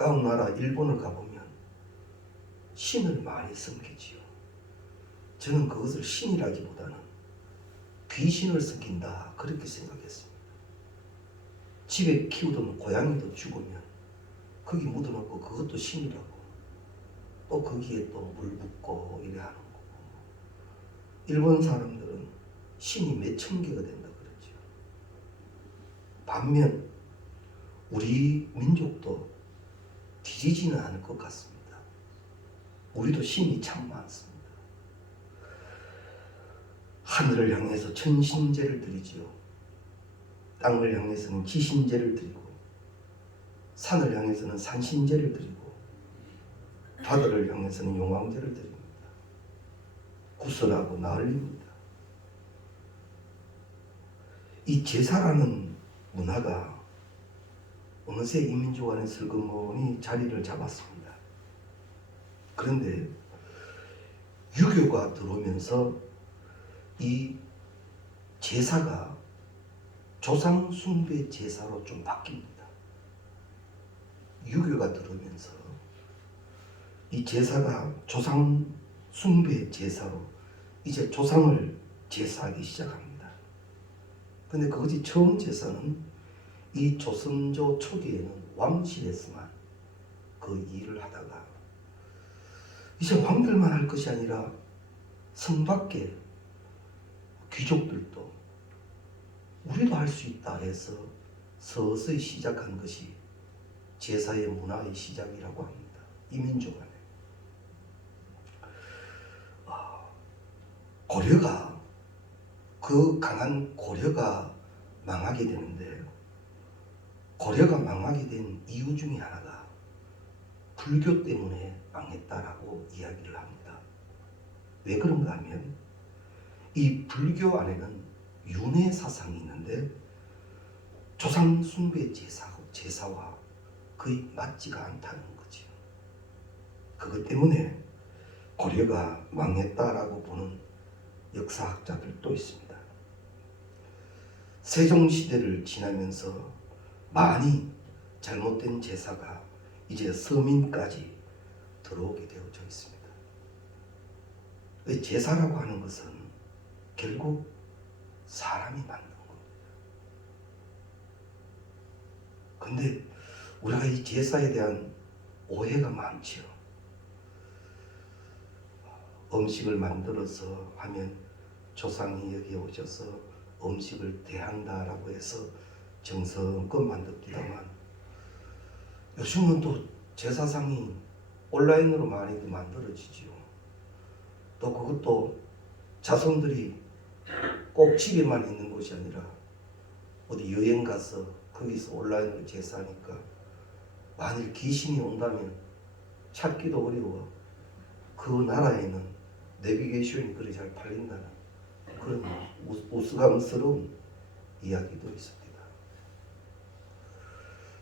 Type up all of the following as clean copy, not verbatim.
가까운 나라 일본을 가보면 신을 많이 섬기지요. 저는 그것을 신이라기보다는 귀신을 섬긴다 그렇게 생각했습니다. 집에 키우던 고양이도 죽으면 거기 묻어놓고 그것도 신이라고, 또 거기에 또 물 붓고 이래 하는 거고. 일본 사람들은 신이 몇천 개가 된다 그러죠. 반면 우리 민족도 뒤지지는 않을 것 같습니다. 우리도 신이 참 많습니다. 하늘을 향해서 천신제를 드리지요. 땅을 향해서는 지신제를 드리고, 산을 향해서는 산신제를 드리고, 바다를 향해서는 용왕제를 드립니다. 구슬하고 나흘립니다. 이 제사라는 문화가 어느새 이 민족 안에 슬그머니 자리를 잡았습니다. 그런데 유교가 들어오면서 이 제사가 조상 숭배 제사로 좀 바뀝니다. 유교가 들어오면서 이 제사가 조상 숭배 제사로 이제 조상을 제사하기 시작합니다. 근데 그것이 처음 제사는 이 조선조 초기에는 왕실에서만 그 일을 하다가 이제 왕들만 할 것이 아니라 성 밖에 귀족들도 우리도 할 수 있다 해서 서서히 시작한 것이 제사의 문화의 시작이라고 합니다. 이 민족 안에. 고려가, 그 강한 고려가 망하게 되는데, 고려가 망하게 된 이유 중에 하나가 불교 때문에 망했다라고 이야기를 합니다. 왜 그런가 하면 이 불교 안에는 윤회 사상이 있는데 조상 숭배 제사와 거의 맞지가 않다는 거지요. 그것 때문에 고려가 망했다라고 보는 역사학자들도 있습니다. 세종시대를 지나면서 많이 잘못된 제사가 이제 서민까지 들어오게 되어져 있습니다. 제사라고 하는 것은 결국 사람이 만든 겁니다. 근데 우리가 이 제사에 대한 오해가 많죠. 음식을 만들어서 하면 조상이 여기 오셔서 음식을 대한다라고 해서 정성껏 만듭니다만, 요즘은 또 제사상이 온라인으로 많이 만들어지지요. 또 그것도 자손들이 꼭 집에만 있는 것이 아니라 어디 여행 가서 거기서 온라인으로 제사하니까 만일 귀신이 온다면 찾기도 어려워 그 나라에는 내비게이션이 그리 잘 팔린다는 그런 우스꽝스러운 이야기도 있습니다.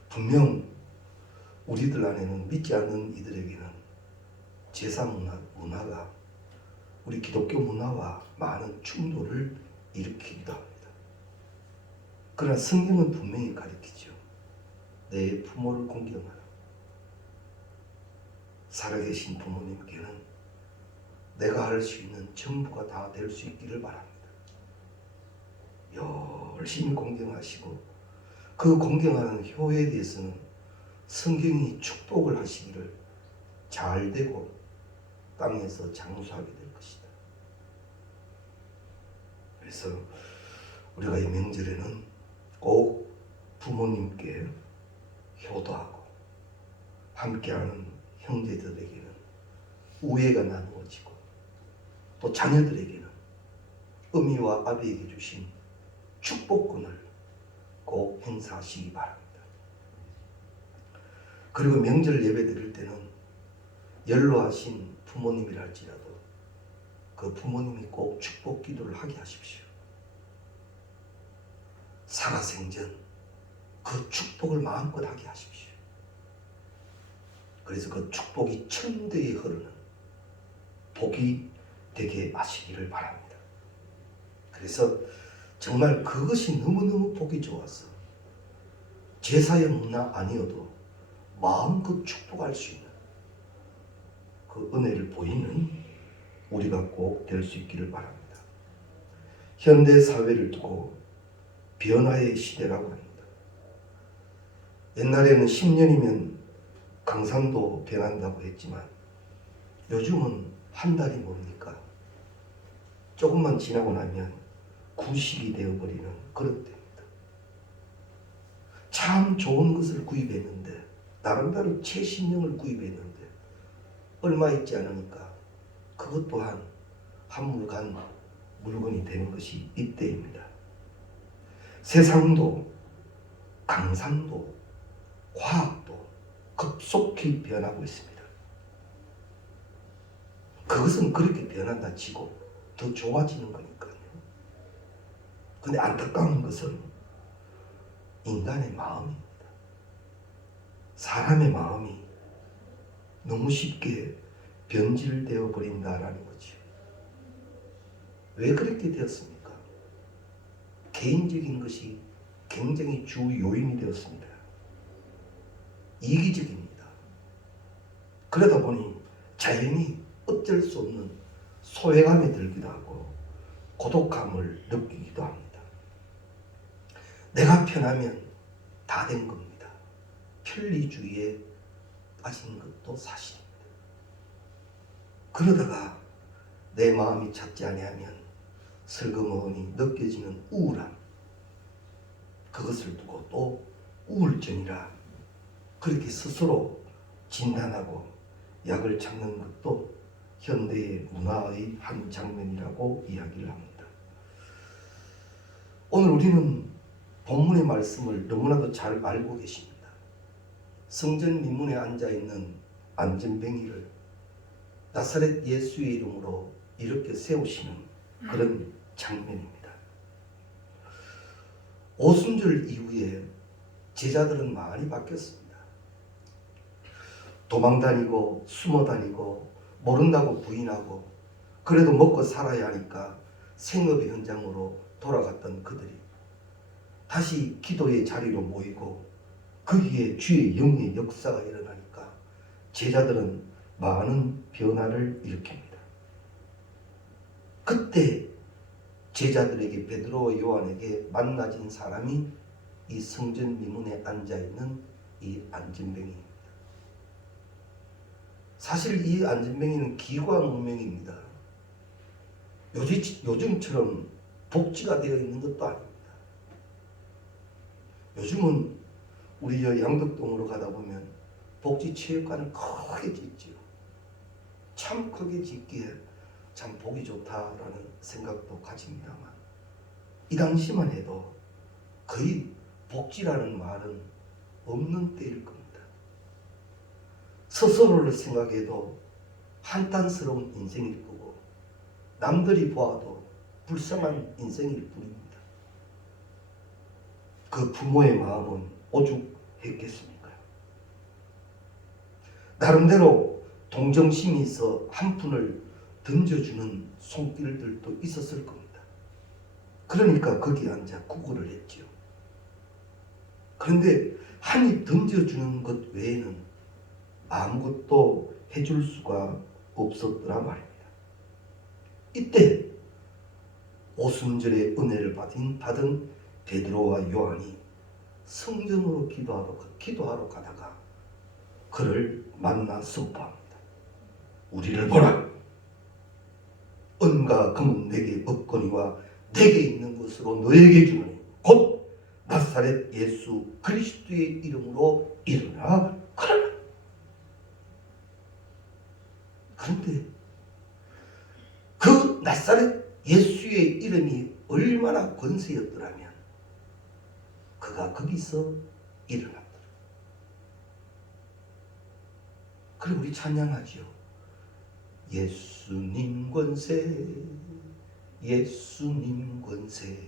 분명 우리들 안에는 믿지 않는 이들에게는 제사 문화가 우리 기독교 문화와 많은 충돌을 일으키기도 합니다. 그러나 성경은 분명히 가르치죠. 내 부모를 공경하라. 살아계신 부모님께는 내가 할 수 있는 전부가 다 될 수 있기를 바랍니다. 열심히 공경하시고 그 공경하는 효에 대해서는 성경이 축복을 하시기를 잘 되고 땅에서 장수하게 될 것이다. 그래서 우리가 이 명절에는 꼭 부모님께 효도하고 함께하는 형제들에게는 우애가 나누어지고 또 자녀들에게는 어미와 아비에게 주신 축복권을 꼭 행사하시기 바랍니다. 그리고 명절 예배 드릴 때는 연로하신 부모님이랄지라도 그 부모님이 꼭 축복 기도를 하게 하십시오. 살아생전 그 축복을 마음껏 하게 하십시오. 그래서 그 축복이 천대에 흐르는 복이 되게 하시기를 바랍니다. 그래서 정말 그것이 너무너무 복이 좋아서 제사의 문화 아니어도 마음껏 축복할 수 있는 그 은혜를 보이는 우리가 꼭 될 수 있기를 바랍니다. 현대 사회를 두고 변화의 시대라고 합니다. 옛날에는 10년이면 강산도 변한다고 했지만 요즘은 한 달이 뭡니까? 조금만 지나고 나면 구식이 되어버리는 그런 때입니다. 참 좋은 것을 구입했는데, 나름대로 최신형을 구입했는데 얼마 있지 않으니까 그것 또한 한물간 물건이 되는 것이 이때입니다. 세상도 강산도 과학도 급속히 변하고 있습니다. 그것은 그렇게 변한다 치고 더 좋아지는 거니까요. 근데 안타까운 것은 인간의 마음입니다. 사람의 마음이 너무 쉽게 변질되어 버린다라는 거죠. 왜 그렇게 되었습니까? 개인적인 것이 굉장히 주 요인이 되었습니다. 이기적입니다. 그러다 보니 자연히 어쩔 수 없는 소외감이 들기도 하고 고독감을 느끼기도 합니다. 내가 편하면 다 된 겁니다. 편리주의에 빠진 것도 사실입니다. 그러다가 내 마음이 찾지 아니하면 슬그머니 느껴지는 우울함, 그것을 두고 또 우울증이라 그렇게 스스로 진단하고 약을 찾는 것도 현대의 문화의 한 장면이라고 이야기를 합니다. 오늘 우리는 본문의 말씀을 너무나도 잘 알고 계십니다. 성전 미문에 앉아있는 안전뱅이를 나사렛 예수의 이름으로 이렇게 세우시는 그런 장면입니다. 오순절 이후에 제자들은 많이 바뀌었습니다. 도망다니고 숨어다니고 모른다고 부인하고 그래도 먹고 살아야 하니까 생업의 현장으로 돌아갔던 그들이 다시 기도의 자리로 모이고 거기에 주의 영의 역사가 일어나니까 제자들은 많은 변화를 일으킵니다. 그때 제자들에게 베드로와 요한에게 만나진 사람이 이 성전 미문에 앉아있는 이 안전뱅이입니다. 사실 이 안전뱅이는 기구한 운명입니다. 요즘처럼 복지가 되어 있는 것도 아닙니다. 요즘은 우리 양덕동으로 가다 보면 복지체육관을 크게 짓지요. 참 크게 짓기에 참 보기 좋다라는 생각도 가집니다만 이 당시만 해도 거의 복지라는 말은 없는 때일 겁니다. 스스로를 생각해도 한탄스러운 인생일 거고 남들이 보아도 불쌍한 인생일 뿐입니다. 그 부모의 마음은 오죽했겠습니까? 나름대로 동정심이 있어 한 푼을 던져주는 손길들도 있었을 겁니다. 그러니까 거기 앉아 구걸을 했지요. 그런데 한 입 던져주는 것 외에는 아무것도 해줄 수가 없었더라 말입니다. 이때 오순절의 은혜를 받은 베드로와 요한이 성전으로 기도하러 가다가 그를 만나 선포합니다. 우리를 보라. 은과 금은 내게 없거니와 내게 있는 것으로 너에게 주노니 곧 나사렛 예수 그리스도의 이름으로 일어나 걸어라. 그런데 그 나사렛 예수의 이름이 얼마나 권세였더라면 그가 거기서 일어났더라. 그리고 우리 찬양하죠. 예수님 권세, 예수님 권세,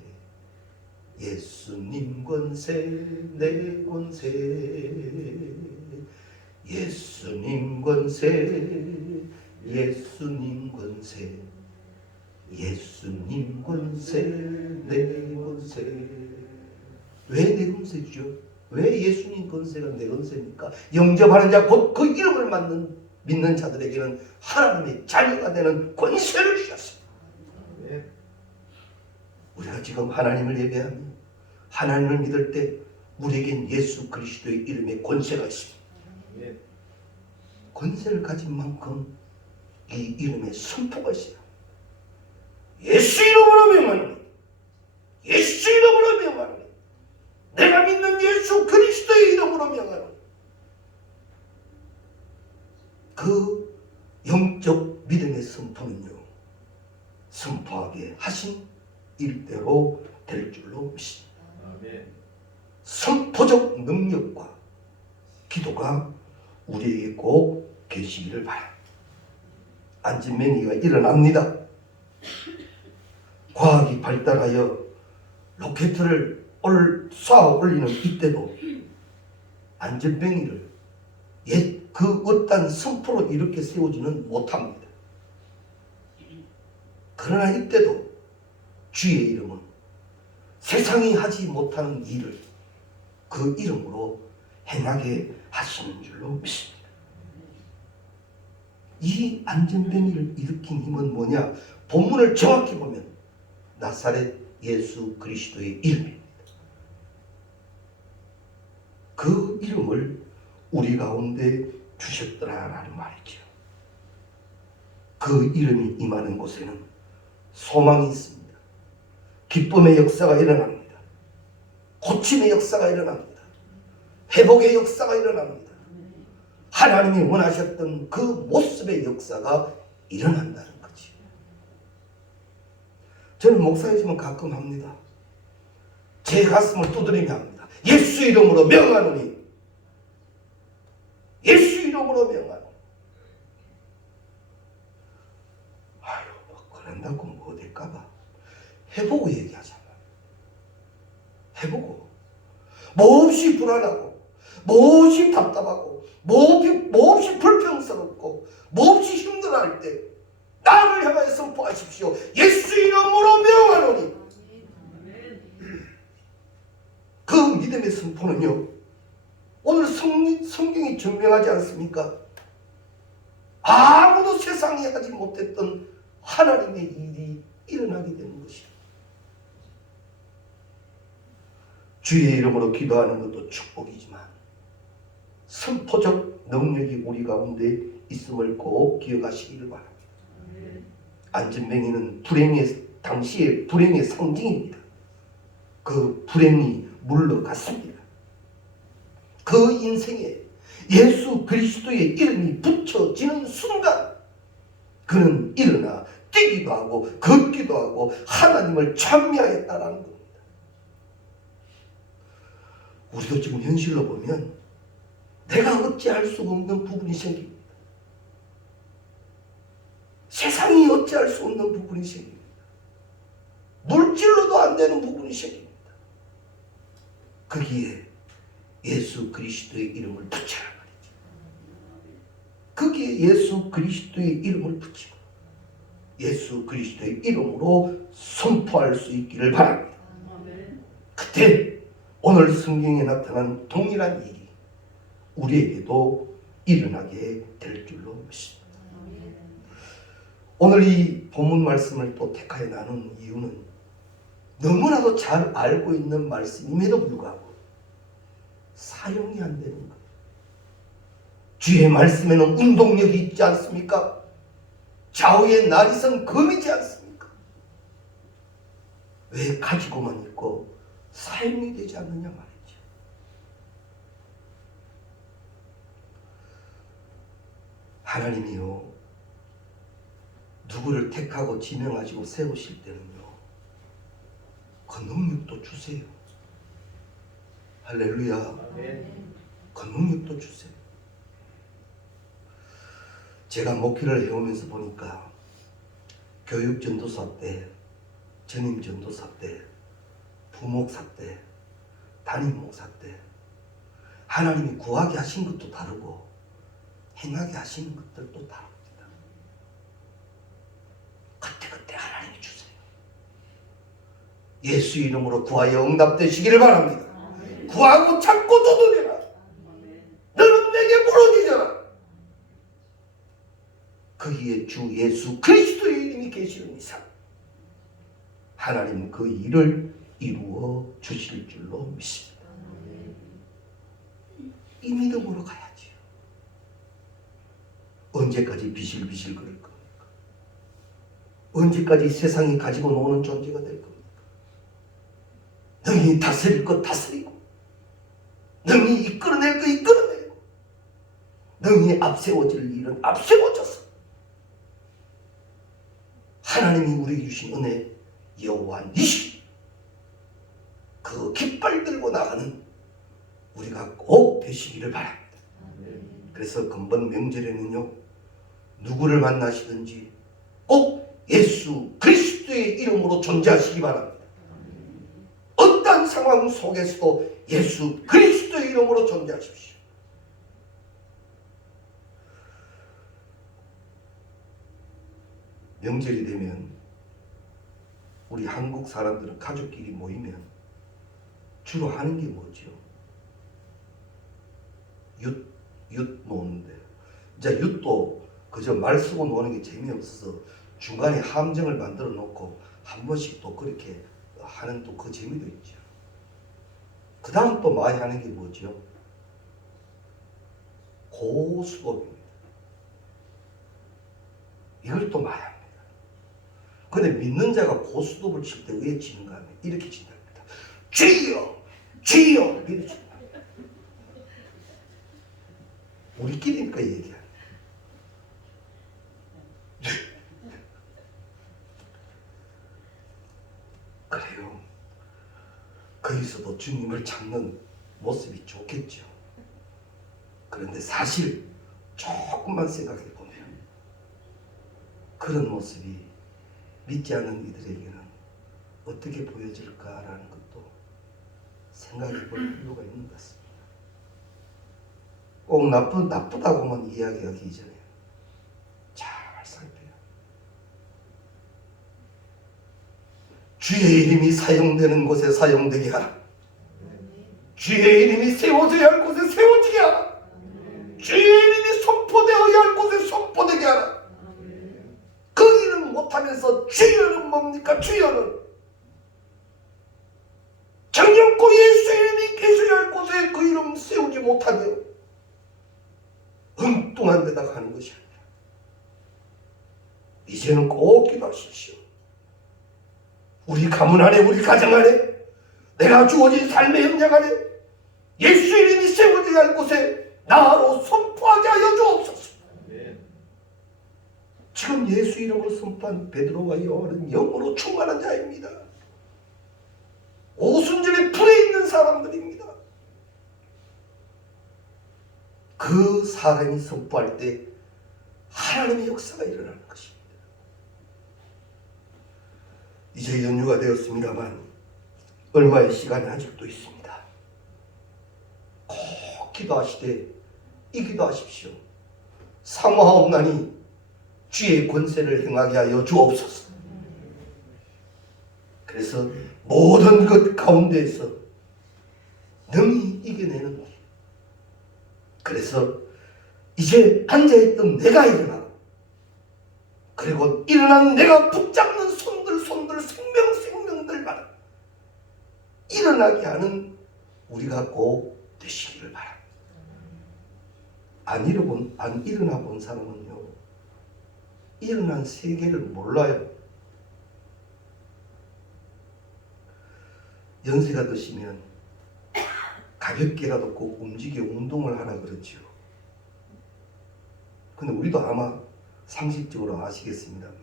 예수님 권세, 내 권세, 예수님 권세, 예수님 권세, 예수님 권세, 내 권세. 왜 내 권세죠? 왜 예수님 권세가 내 권세입니까? 영접하는 자 곧 그 이름을 믿는 자들에게는 하나님의 자녀가 되는 권세를 주셨습니다. 우리가 지금 하나님을 예배하며 하나님을 믿을 때 우리에겐 예수 그리스도의 이름에 권세가 있습니다. 권세를 가진 만큼 이 이름에 선포가 있어요. 예수 이름으로 명하노니, 예수 이름으로 명하노니, 내가 믿는 예수 그리스도의 이름으로 명하노니. 그 영적 믿음의 선포는요, 선포하게 하신 일대로 될 줄로 믿습니다. 선포적 능력과 기도가 우리에게 꼭 계시기를 바랍니다. 안진뱅이가 일어납니다. 과학이 발달하여 로켓을 쏴 올리는 이때도 안진뱅이를 그 어떤 선포로 이렇게 세우지는 못합니다. 그러나 이때도 주의 이름은 세상이 하지 못하는 일을 그 이름으로 행하게 하시는 줄로 믿습니다. 이 안전뱅이를 일으킨 힘은 뭐냐? 본문을 정확히 보면 나사렛 예수 그리스도의 이름입니다. 그 이름을 우리 가운데 주셨더라라는 말이죠. 그 이름이 임하는 곳에는 소망이 있습니다. 기쁨의 역사가 일어납니다. 고침의 역사가 일어납니다. 회복의 역사가 일어납니다. 하나님이 원하셨던 그 모습의 역사가 일어난다는 거지. 저는 목사이지만 가끔 합니다. 제 가슴을 두드리며 합니다. 예수 이름으로 명하노니, 예수 이름으로 명하노니. 아유, 그런다고 뭐 될까봐 해보고 얘기하잖아. 해보고 몹시 불안하고 몹시 답답하고 몹시 불평스럽고 몹시 힘들어할 때 나를 향하여 선포하십시오. 예수 이름으로 명하노니. 그 믿음의 선포는요, 오늘 성경이 증명하지 않습니까? 아무도 세상에 하지 못했던 하나님의 일이 일어나게 되는 것이죠. 주의 이름으로 기도하는 것도 축복이지만 선포적 능력이 우리 가운데 있음을 꼭 기억하시기를 바랍니다. 안진뱅이는 당시의 불행의 상징입니다. 그 불행이 물러갔습니다. 그 인생에 예수 그리스도의 이름이 붙여지는 순간 그는 일어나 뛰기도 하고 걷기도 하고 하나님을 찬미하였다라는 겁니다. 우리도 지금 현실로 보면 내가 어찌할 수 없는 부분이 생깁니다. 세상이 어찌할 수 없는 부분이 생깁니다. 물질로도 안 되는 부분이 생깁니다. 거기에 예수 그리스도의 이름을 붙여라 말이죠. 거기에 예수 그리스도의 이름을 붙이고 예수 그리스도의 이름으로 선포할 수 있기를 바랍니다. 그때 오늘 성경에 나타난 동일한 일이 우리에게도 일어나게 될 줄로 믿습니다. 오늘 이 본문 말씀을 또 택하여 나눈 이유는 너무나도 잘 알고 있는 말씀임에도 불구하고 사용이 안 되는 거예요. 주의 말씀에는 운동력이 있지 않습니까? 좌우의 날이선 검이지 않습니까? 왜 가지고만 있고 사용이 되지 않느냐 말이죠. 하나님이요, 누구를 택하고 지명하시고 세우실 때는요, 그 능력도 주세요. 할렐루야. 그 능력도 주세요. 제가 목회를 해오면서 보니까 교육 전도사 때, 전임 전도사 때, 부목사 때, 담임 목사 때 하나님이 구하게 하신 것도 다르고 행하게 하시는 것들도 다릅니다. 그때 하나님이 주세요. 예수 이름으로 구하여 응답되시기를 바랍니다. 구하고 찾고 두드려라. 너는 내게 부르짖어라. 거기에 주 예수 그리스도의 이름이 계시는 이상 하나님은 그 일을 이루어 주실 줄로 믿습니다. 이 믿음으로 가야지요. 언제까지 비실비실 거릴 겁니까? 언제까지 세상이 가지고 노는 존재가 될 겁니까? 능히 다스릴 것 다스리고, 능히 이끌어낼 것 이끌어내고, 능히 앞세워질 일은 앞세워져서 하나님이 우리에게 주신 은혜 여호와 니시 그 깃발 들고 나가는 우리가 꼭 되시기를 바랍니다. 그래서 금번 명절에는요, 누구를 만나시든지 꼭 예수 그리스도의 이름으로 존재하시기 바랍니다. 어떤 상황 속에서도 예수 그리스도의 이름으로 존재하십시오. 명절이 되면 우리 한국 사람들은 가족끼리 모이면 주로 하는 게 뭐죠? 윷 노는데, 이제 윷도 그저 말 쓰고 노는 게 재미없어서 중간에 함정을 만들어 놓고 한 번씩 또 그렇게 하는 또 그 재미도 있죠. 그 다음 또 많이 하는 게 뭐죠? 고수법입니다. 이걸 또 많이 합니다. 근데 믿는 자가 고수법을 칠 때 왜 치는가 하면 이렇게 친답니다. 주여! 주여! 이렇게 친다. 우리끼리니까 얘기하는. 그래요. 거기서도 주님을 찾는 모습이 좋겠죠. 그런데 사실 조금만 생각해 보면 그런 모습이 믿지 않는 이들에게는 어떻게 보여질까라는 것도 생각해 볼 필요가 있는 것 같습니다. 꼭 나쁘다고만 이야기하기 전에 잘 살펴야. 주의 이름이 사용되는 곳에 사용되게 하라. 주의 이름이 세워져야 할 곳에 세워지게 하라. 주의 이름이 선포되어야 할 곳에 선포되게 하라. 그 이름 못하면서 주여는 뭡니까? 주여는 정령고 예수 이름이 계셔야 할 곳에 그 이름 세우지 못하며 엉뚱한 데다가 하는 것이 아니라 이제는 꼭 기도하십시오. 우리 가문 안에, 우리 가정 안에, 내가 주어진 삶의 현장 안에 예수 이름이 세워져야 할 곳에 나로 선포하게 하여 주옵소서. 지금 예수 이름으로 선포한 베드로와 요한은 영으로 충만한 자입니다. 오순절에 불에 있는 사람들입니다. 그 사람이 선포할 때 하나님의 역사가 일어나는 것입니다. 이제 연휴가 되었습니다만 얼마의 시간이 아직도 있습니다. 꼭 기도하시되 이 기도하십시오. 사모하옵나니 주의 권세를 행하게 하여 주옵소서. 그래서 모든 것 가운데에서 능히 이겨내는 길. 그래서 이제 앉아있던 내가 일어나고, 그리고 일어난 내가 붙잡는 손들 생명들마다 일어나게 하는 우리가 꼭 되시기를 바랍니다. 안 일어나 본 사람은요, 일어난 세계를 몰라요. 연세가 드시면 가볍게라도 꼭 움직여 운동을 하라 그러죠. 근데 우리도 아마 상식적으로 아시겠습니다만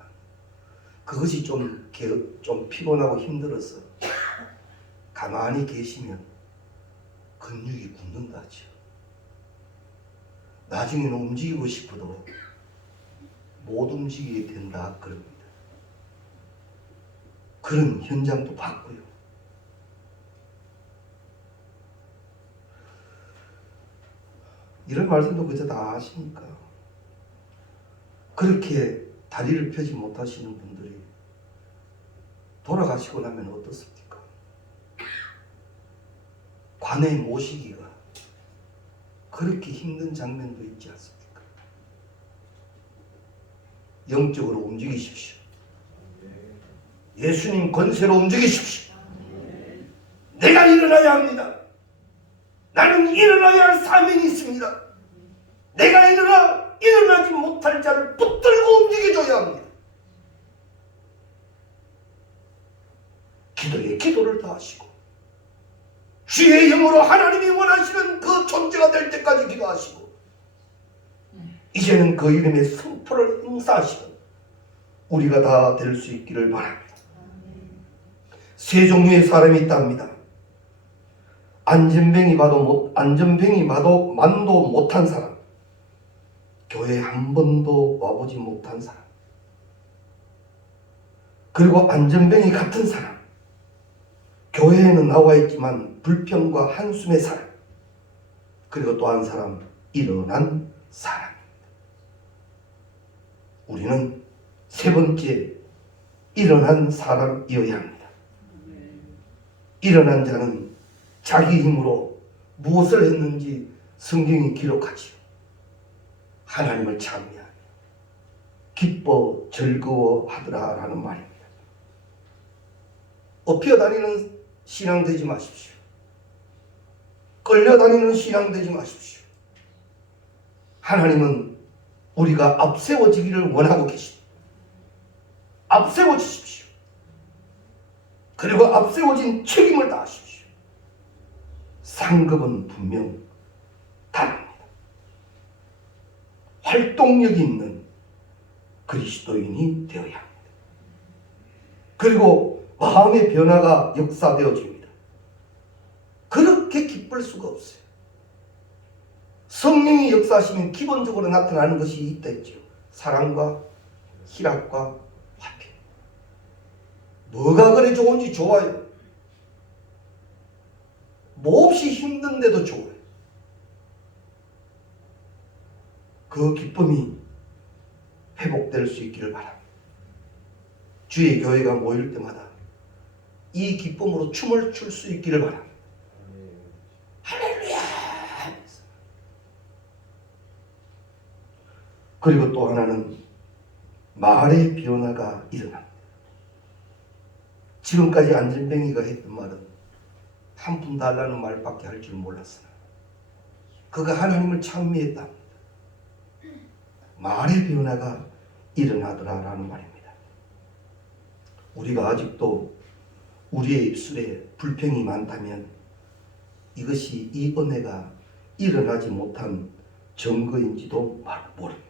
그것이 좀 피곤하고 힘들어서 가만히 계시면 근육이 굳는다 하죠. 나중에는 움직이고 싶어도 못 움직이게 된다 그럽니다. 그런 현장도 봤고요. 이런 말씀도 그저 다 아시니까. 그렇게 다리를 펴지 못하시는 분들이 돌아가시고 나면 어떻습니까? 관에 모시기가 그렇게 힘든 장면도 있지 않습니까? 영적으로 움직이십시오. 예수님 권세로 움직이십시오. 내가 일어나야 합니다. 나는 일어나야 할 사명이 있습니다. 내가 일어나지 못할 자를 붙들고 움직여줘야 합니다. 기도에 기도를 다하시고 주의 영으로 하나님이 원하시는 그 존재가 될 때까지 기도하시고 이제는 그 이름의 선포를 행사하시는 우리가 다 될 수 있기를 바랍니다. 세 종류의 사람이 있답니다. 안전뱅이 만도 못한 사람, 교회에 한 번도 와보지 못한 사람, 그리고 안전뱅이 같은 사람, 교회에는 나와 있지만 불평과 한숨의 사람, 그리고 또 한 사람, 일어난 사람입니다. 우리는 세 번째 일어난 사람이어야 합니다. 일어난 자는 자기 힘으로 무엇을 했는지 성경이 기록하지요. 하나님을 찬미하며 기뻐 즐거워하더라 라는 말입니다. 업혀다니는 신앙 되지 마십시오. 끌려다니는 신앙 되지 마십시오. 하나님은 우리가 앞세워지기를 원하고 계십니다. 앞세워지십시오. 그리고 앞세워진 책임을 다하십시오. 상급은 분명 다릅니다. 활동력이 있는 그리스도인이 되어야 합니다. 그리고 마음의 변화가 역사되어집니다. 그렇게 기쁠 수가 없어요. 성령이 역사하시면 기본적으로 나타나는 것이 있다 했죠. 사랑과 희락과 화평. 뭐가 그래 좋은지 좋아요. 몹시 힘든데도 좋아요. 그 기쁨이 회복될 수 있기를 바랍니다. 주의 교회가 모일 때마다 이 기쁨으로 춤을 출 수 있기를 바랍니다. 할렐루야! 그리고 또 하나는 말의 변화가 일어납니다. 지금까지 안전뱅이가 했던 말은 한 푼 달라는 말밖에 할 줄 몰랐으나 그가 하나님을 찬미했답니다. 말의 변화가 일어나더라라는 말입니다. 우리가 아직도 우리의 입술에 불평이 많다면 이것이 이 은혜가 일어나지 못한 증거인지도 모릅니다.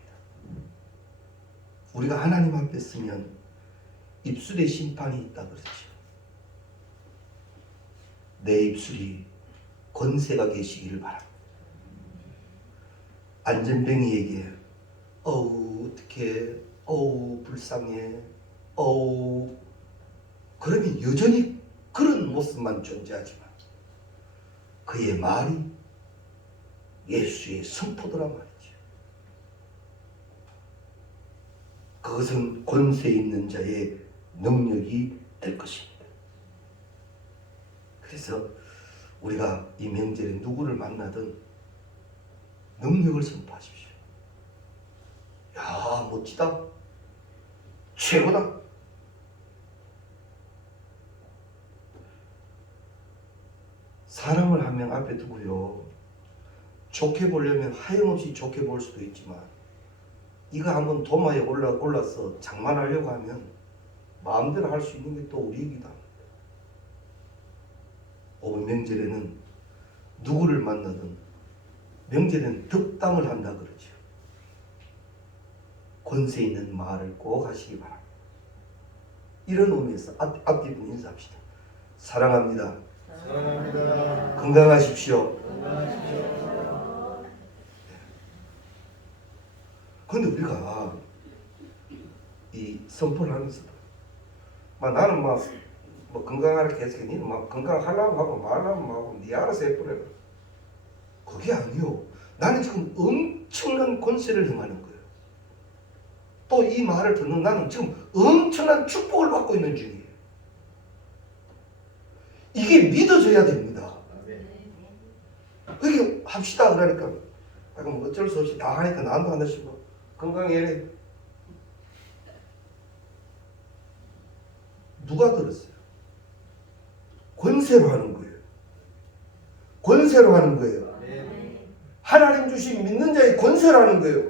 우리가 하나님 앞에 서면 입술에 심판이 있다 그러죠. 내 입술이 권세가 계시기를 바랍니다. 안전뱅이에게 어우 어떡해, 어우 불쌍해, 어우 그러면 여전히 그런 모습만 존재하지만 그의 말이 예수의 선포더란 말이죠. 그것은 권세 있는 자의 능력이 될 것입니다. 그래서 우리가 이 명절에 누구를 만나든 능력을 선포하십시오. 야, 멋지다. 최고다. 사람을 한 명 앞에 두고요. 좋게 보려면 하염없이 좋게 볼 수도 있지만 이거 한번 도마에 올라서 장만하려고 하면 마음대로 할 수 있는 게 또 우리 얘기다. 오늘 명절에는 누구를 만나든 명절에는 덕담을 한다 그러죠. 권세 있는 말을 꼭 하시기 바랍니다. 이런 의미에서 앞뒤분 인사합시다. 사랑합니다. 사랑합니다. 건강하십시오. 건강하십시오. 그런데 우리가 이 선포를 하면서도 나는 뭐 건강하라 계속 니는 막 건강하려고 하고 말하려고 하고 니 알아서 해버려. 그게 아니요. 나는 지금 엄청난 권세를 행하는 거예요. 또 이 말을 듣는 나는 지금 엄청난 축복을 받고 있는 중이에요. 이게 믿어져야 됩니다. 그게 합시다 그러니까 뭐 어쩔 수 없이 다 하니까 나도 한다 싶어. 건강해. 누가 들었어요? 권세로 하는 거예요. 권세로 하는 거예요. 하나님 주신 믿는 자의 권세로 하는 거예요.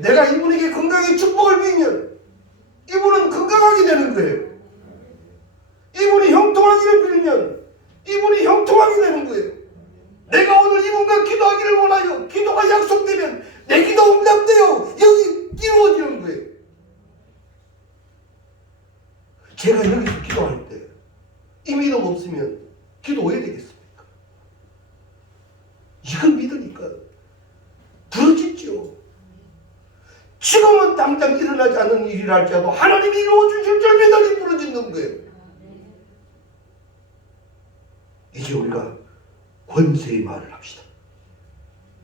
내가 이분에게 건강의 축복을 빌면 이분은 건강하게 되는 거예요. 이분이 형통하기를 빌면 이분이 형통하게 되는 거예요. 내가 오늘 이분과 기도하기를 원하여 기도가 약속되면 내 기도 응답되어 여기 이루어지는 거예요. 제가 여기서 기도할 때 이 믿음 없으면 기도 왜 되겠습니까? 이걸 믿으니까 부러지죠. 지금은 당장 일어나지 않는 일이라 할지라도 하나님이 이루어주실 줄 믿으니 부러지는 거예요. 이제 우리가 권세의 말을 합시다.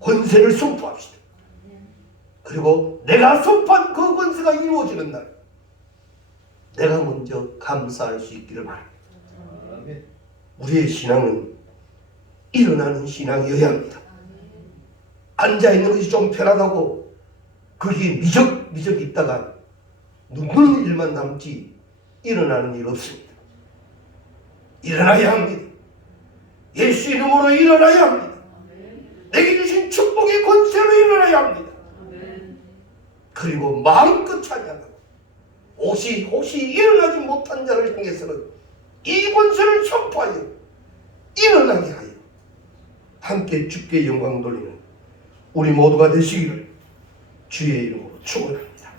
권세를 선포합시다. 그리고 내가 선포한 그 권세가 이루어지는 날 내가 먼저 감사할 수 있기를 바랍니다. 우리의 신앙은 일어나는 신앙이어야 합니다. 앉아있는 것이 좀 편하다고 거기에 미적 있다가 눕는 일만 남지 일어나는 일 없습니다. 일어나야 합니다. 예수 이름으로 일어나야 합니다. 내게 주신 축복의 권세로 일어나야 합니다. 그리고 마음껏 찬양하고 혹시 일어나지 못한 자를 향해서는 이 권세를 선포하여 일어나게 하여 함께 주께 영광 돌리는 우리 모두가 되시기를 주의 이름으로 축원합니다.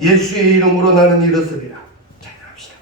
예수의 이름으로 나는 일어서리라. 찬양합시다.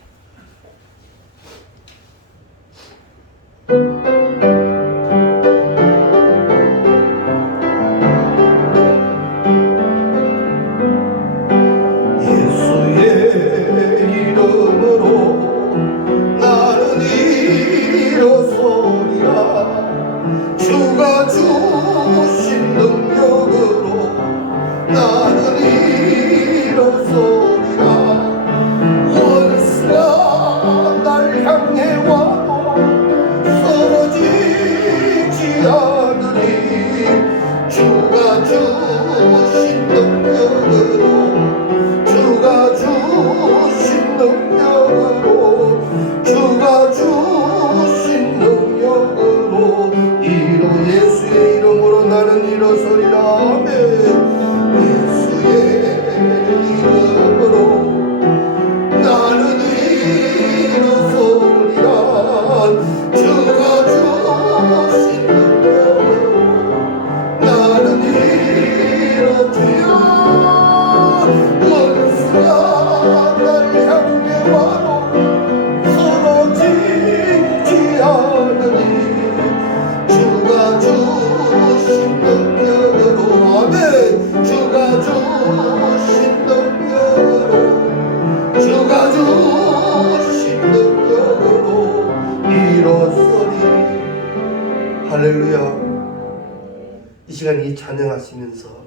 이 찬양하시면서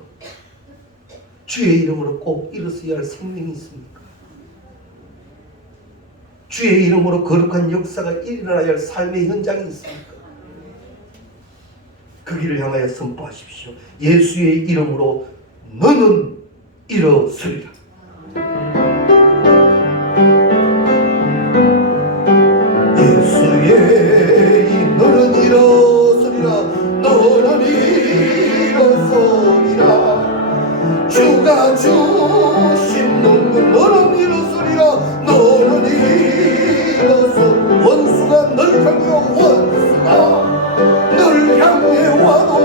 주의 이름으로 꼭 일어서야 할 생명이 있습니까? 주의 이름으로 거룩한 역사가 일어나야 할 삶의 현장이 있습니까? 그 길을 향하여 선포하십시오. 예수의 이름으로 너는 일어서리라. 예수의 이름 너는 일어서리라. 너는 일어서리라. 주가 주신 너는 일어서리라. 너는 일어서. 원수가 널 향해 널 향해 와도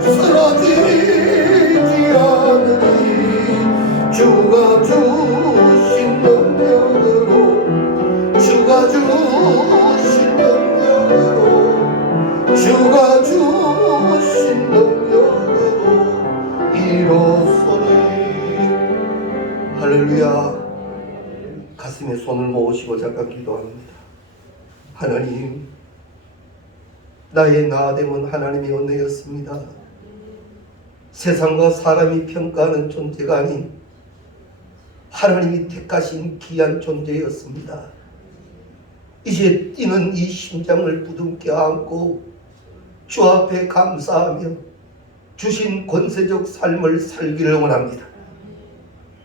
쓰러지지 않으니 주가 주신 능력으로 주가 주신 능력으로 주가 주신 능력으로 일어서리. 할렐루야. 가슴에 손을 모으시고 잠깐 기도합니다. 하나님, 나의 나아됨은 하나님의 은혜였습니다. 세상과 사람이 평가하는 존재가 아닌 하나님이 택하신 귀한 존재였습니다. 이제 뛰는 이 심장을 부둥켜 안고 주 앞에 감사하며 주신 권세적 삶을 살기를 원합니다.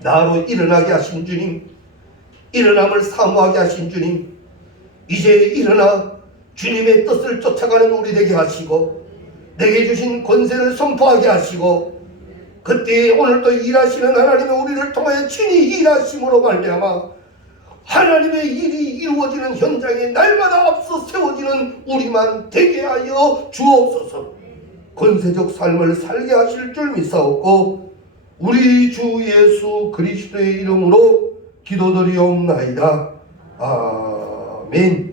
나로 일어나게 하신 주님, 일어남을 사모하게 하신 주님, 이제 일어나 주님의 뜻을 쫓아가는 우리 되게 하시고 내게 주신 권세를 선포하게 하시고 그때 오늘도 일하시는 하나님의 우리를 통하여 친히 일하심으로 말미암아 하나님의 일이 이루어지는 현장에 날마다 앞서 세워지는 우리만 되게 하여 주옵소서. 권세적 삶을 살게 하실 줄 믿사옵고 우리 주 예수 그리스도의 이름으로 기도드리옵나이다. 아멘.